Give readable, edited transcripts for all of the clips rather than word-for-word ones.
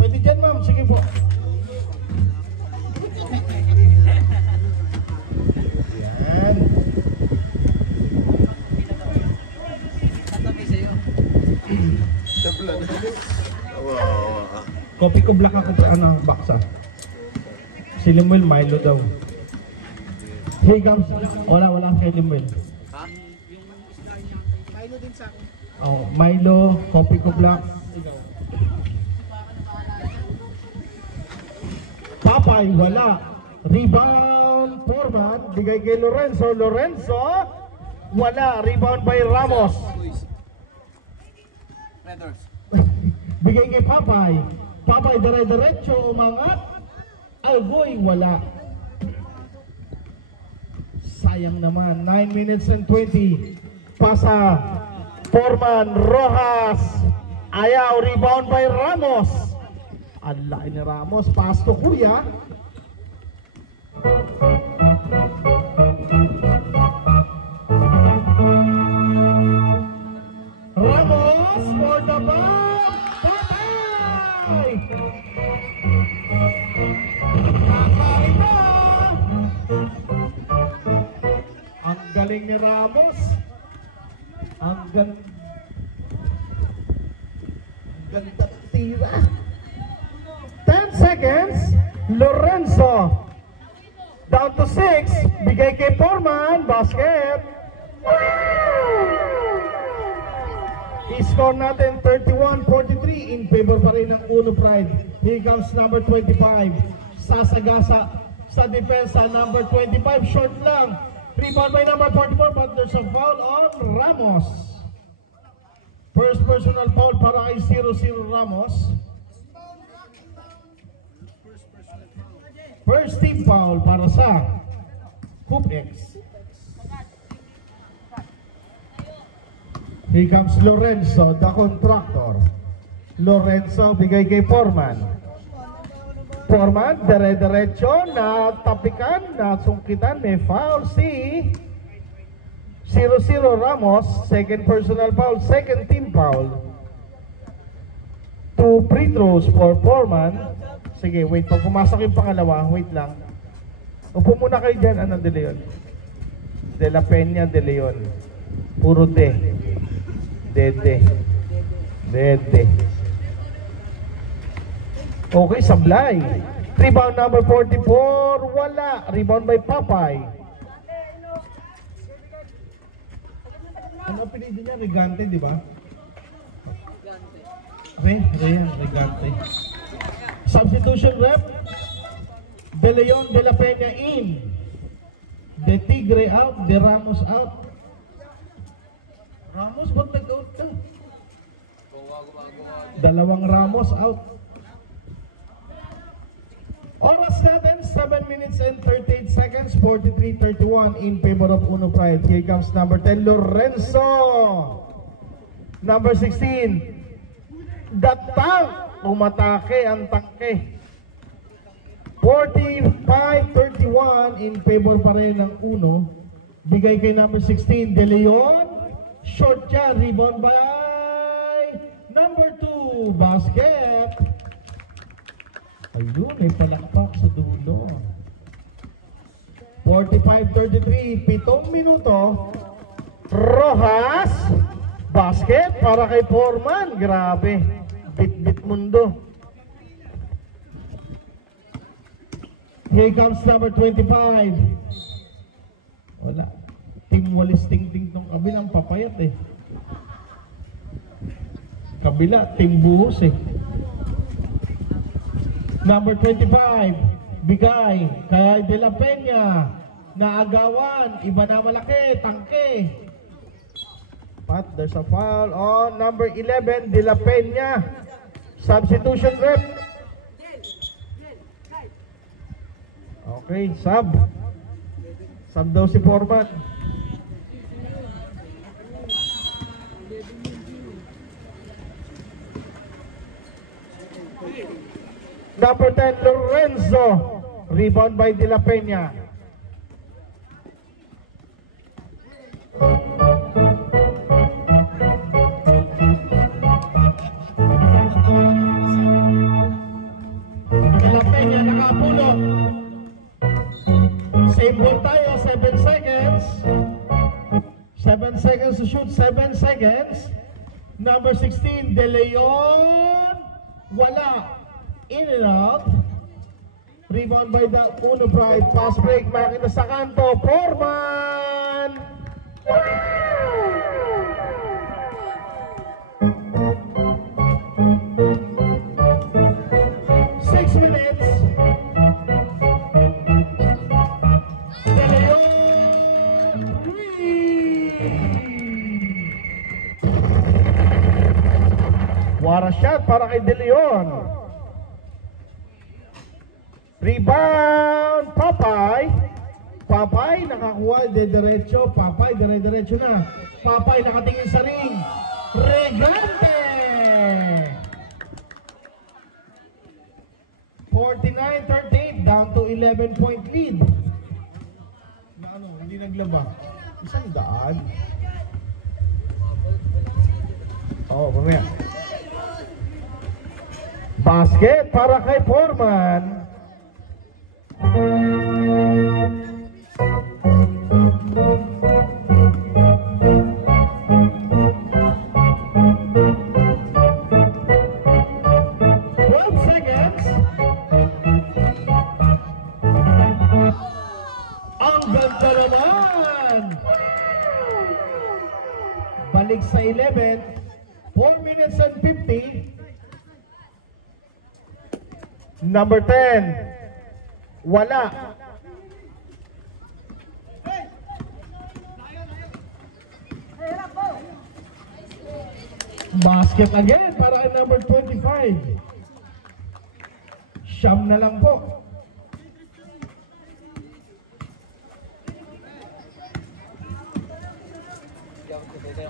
Pwede dyan, ma'am. Sige po. Yan. Kopi ko black ako sa baksa. Si Limuel, Milo daw. Hey, Gams. Wala kay Limuel. Ha? Milo din sa akin. Oh, Milo, kopi ko black. Papay, wala. Rebound, Foreman. Bigay kay Lorenzo. Lorenzo, wala. Rebound by Ramos. Redors. Bigay kay Papay. Papay, dire-diretso, umangat. Algoy, wala. Sayang naman. 9 minutes and 20. Pasa. Foreman, Rojas. Ayaw, rebound by Ramos. Ang laki ni Ramos. Pass to Kuya. Ramos for the ball. Patay! Kakaiba! Ang galing ni Ramos. Ang ganda ng tira. 10 seconds. Lorenzo. Down to 6. Bigay kay Foreman. Basket. I-score natin 31-43 in favor pa rin ng Uno Pride. Here comes number 25. Sasagasa sa depensa. Number 25. Short lang. Rebound by number 44, but there's a foul on Ramos. First personal foul para kay 0-0 Ramos. First team foul para sa Hoop X. Here comes Lorenzo, the contractor. Lorenzo, bigay kay Foreman. Foreman, dire-diretso, natapikan, nasungkitan, may foul si 0-0 Ramos, second personal foul, second team foul. 2 free throws for Foreman. Sige, wait, pag pumasok yung pangalawa, wait lang. Upo muna kayo dyan, ano De Leon? De La Peña De Leon. Puro de. Dede. Okay, sablay. Rebound number 44, wala. Rebound by Papay. Ano pinili niya? Regante, di ba? Regante. Substitution rep. De Leon, De La Peña in. De Tigre out, De Ramos out. Ramos, ba't nag-out ka? Dalawang Ramos out. Oras natin, 7 minutes and 38 seconds, 43-31 in favor of Uno Pride. Here comes number 10, Lorenzo. Number 16, the tank. Umatake ang tangke. 45-31 in favor pa rin ng Uno. Bigay kay number 16, De Leon. Short yan, rebound by number 2, basket. Ayun, may palakpak sa dulo. 45-33, 7 minuto. Rojas, basket para kay Foreman. Grabe, bit-bit mundo. Here comes number 25. Wala. Team Walis Ting-Ting tong kabilang papayat eh. Kabila, Team Buhos eh. Number 25, bigay kay De La Peña. Naagawan, iba na malaki, tangke. But there's a foul on number 11, De La Peña. Substitution rep. Okay, sub. Sub daw si Foreman. Number 10, Lorenzo. Rebound by De La Peña. May ball tayo, 7 seconds. 7 seconds to shoot, 7 seconds. Number 16, De Leon. Wala. In and out. Rebound by the Uno Pride. Pass break, makita sa kanto. Foreman! 6 minutes. De Leon. 3. What a shot para kay De Leon. Rebound, Papay. Papay nakakuha, diretso. Papay, dire-diretso na. Papay nakatingin sa ring. Regante! 49-38, down to 11-point lead. Na ano, hindi naglaba. Isang daan. Oh, mamaya. Basket para kay Foreman. Balik sa 11, 4 minutes and 50. Number 10, wala. Basket again para kay number 25. Siyam na lang po.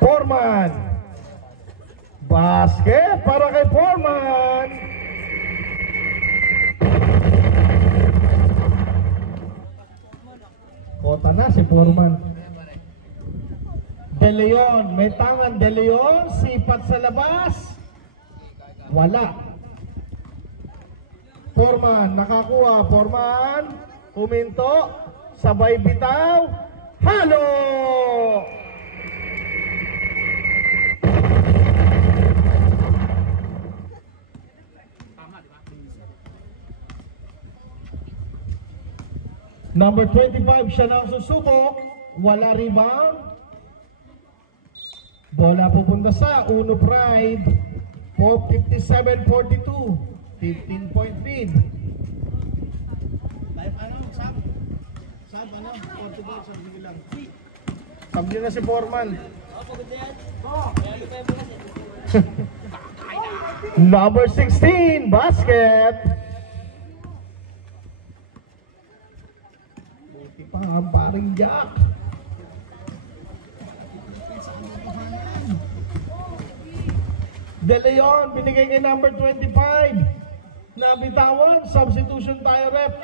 Foreman. Basket para kay Foreman. Kota na si Foreman. De Leon, may tangan De Leon, sipat sa labas. Wala. Foreman, nakakuha. Foreman, huminto, sabay bitaw. Halo! Number 25, siya na ang susubok. Wala rebound. Bola pupunta sa Uno Pride. 57-42. 15-point lead. Live ano, Sam? Sam, ano? Portugal, sabi nyo lang. Sabi na si Foreman. Number 16, basket. Buti pa ang paring Jack. De Leon, binigay kay number 25. Nabitawan, substitution tayo rep.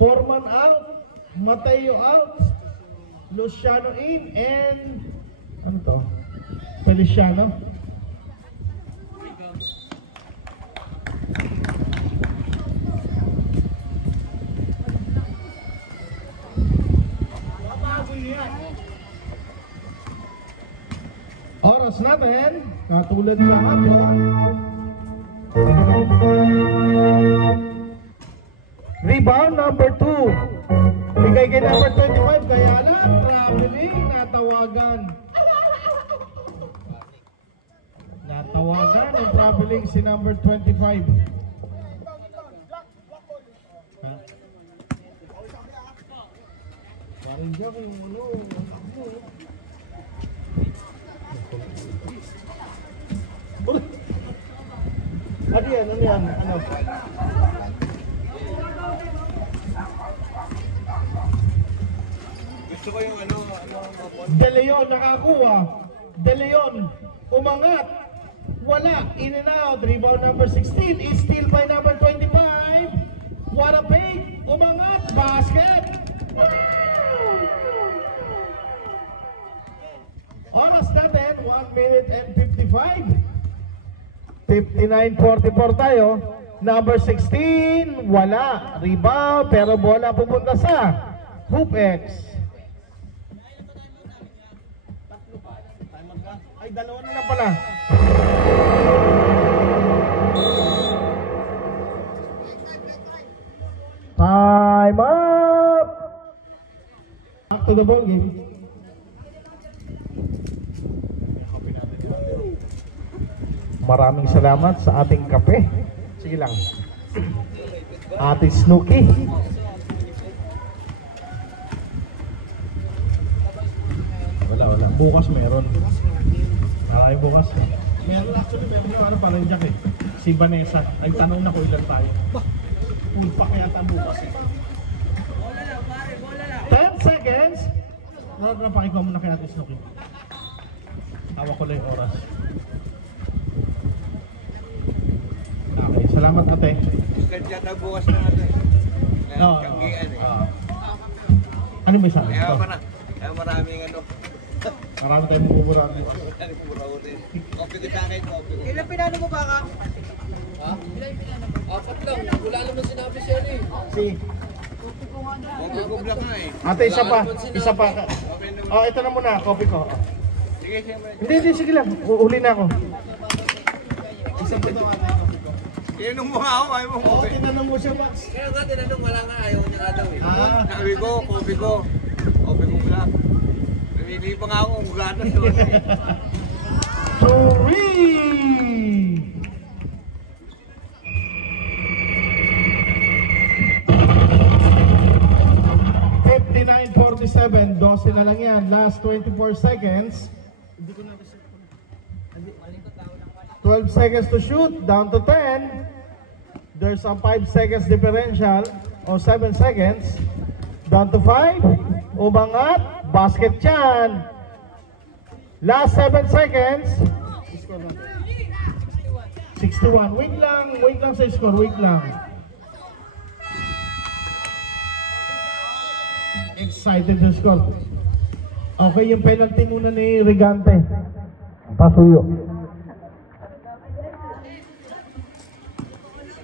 Foreman out, Mateo out, Luciano in, and ano to? Feliciano. Oras natin, katulad sa hapon. Rebound number 2. Bigay kay number 25, kaya lang, traveling, natawagan. Natawagan ang traveling si number 25. Ha? Parang dyan kung ano, ano yan? Ano yan? Ano? Gusto ko yung ano, De Leon nakakuha. De Leon umangat. Wala. In and out. Rebound number 16 is steal by number 25. What a fake. Umangat. Basket. Oras natin, 1 minute and 55. 59-44 tayo. Number 16, wala. Rebound, pero bola pupunta sa Hoop X. Timer ka. Ay, dalawa na lang pala. Time up! Back to the ball game. Maraming salamat sa ating kape. Sige lang. Ate Snooki. Wala. Bukas meron. Marami bukas. Meron actually, meron yung ano parang jack eh. Si Vanessa. Ay tanong na ko ilan tayo. Full pa kaya tayo bukas eh. 10 seconds. Rod na pakikuha muna kay Ate Snooki. Tawa ko lang yung oras. Okay, salamat ate. Kanya na bukas na ito eh. No, Kanggian eh. ano may sabi? Kaya maraming ano. Marami tayong mabubura bukas. Maraming muraw rin. Kopi ko sa akin, kopi ko. Ilan pinano mo ba ka? Ha? Apat lang. Wala naman sinabi siya eh. Si Kopi ko lang nga eh. ate, isa pa. Isa pa. Oh, ito na muna, copy ko. Oh. Sige, siyempre. Hindi, sige lang. Uli na ako. Isa pa ito ate. Tinanong mo nga ako, ayaw mo Oo, kopi. tinanong mo siya, Max. Kaya nga tinanong, wala nga, ayaw niya nga daw eh. Sabi ko, kopi ko. Kopi ko lang. Namili pa nga ako kung gano'n. Three! $59.47, 12 na lang yan. Last 24 seconds. 12 seconds to shoot, down to 10. There's a 5 seconds differential, or 7 seconds. Down to 5. Umangat, basket yan. Last 7 seconds. 61. Wait lang sa score, wait lang. Excited sa score. Okay, yung penalty muna ni Rigante. Pasuyo.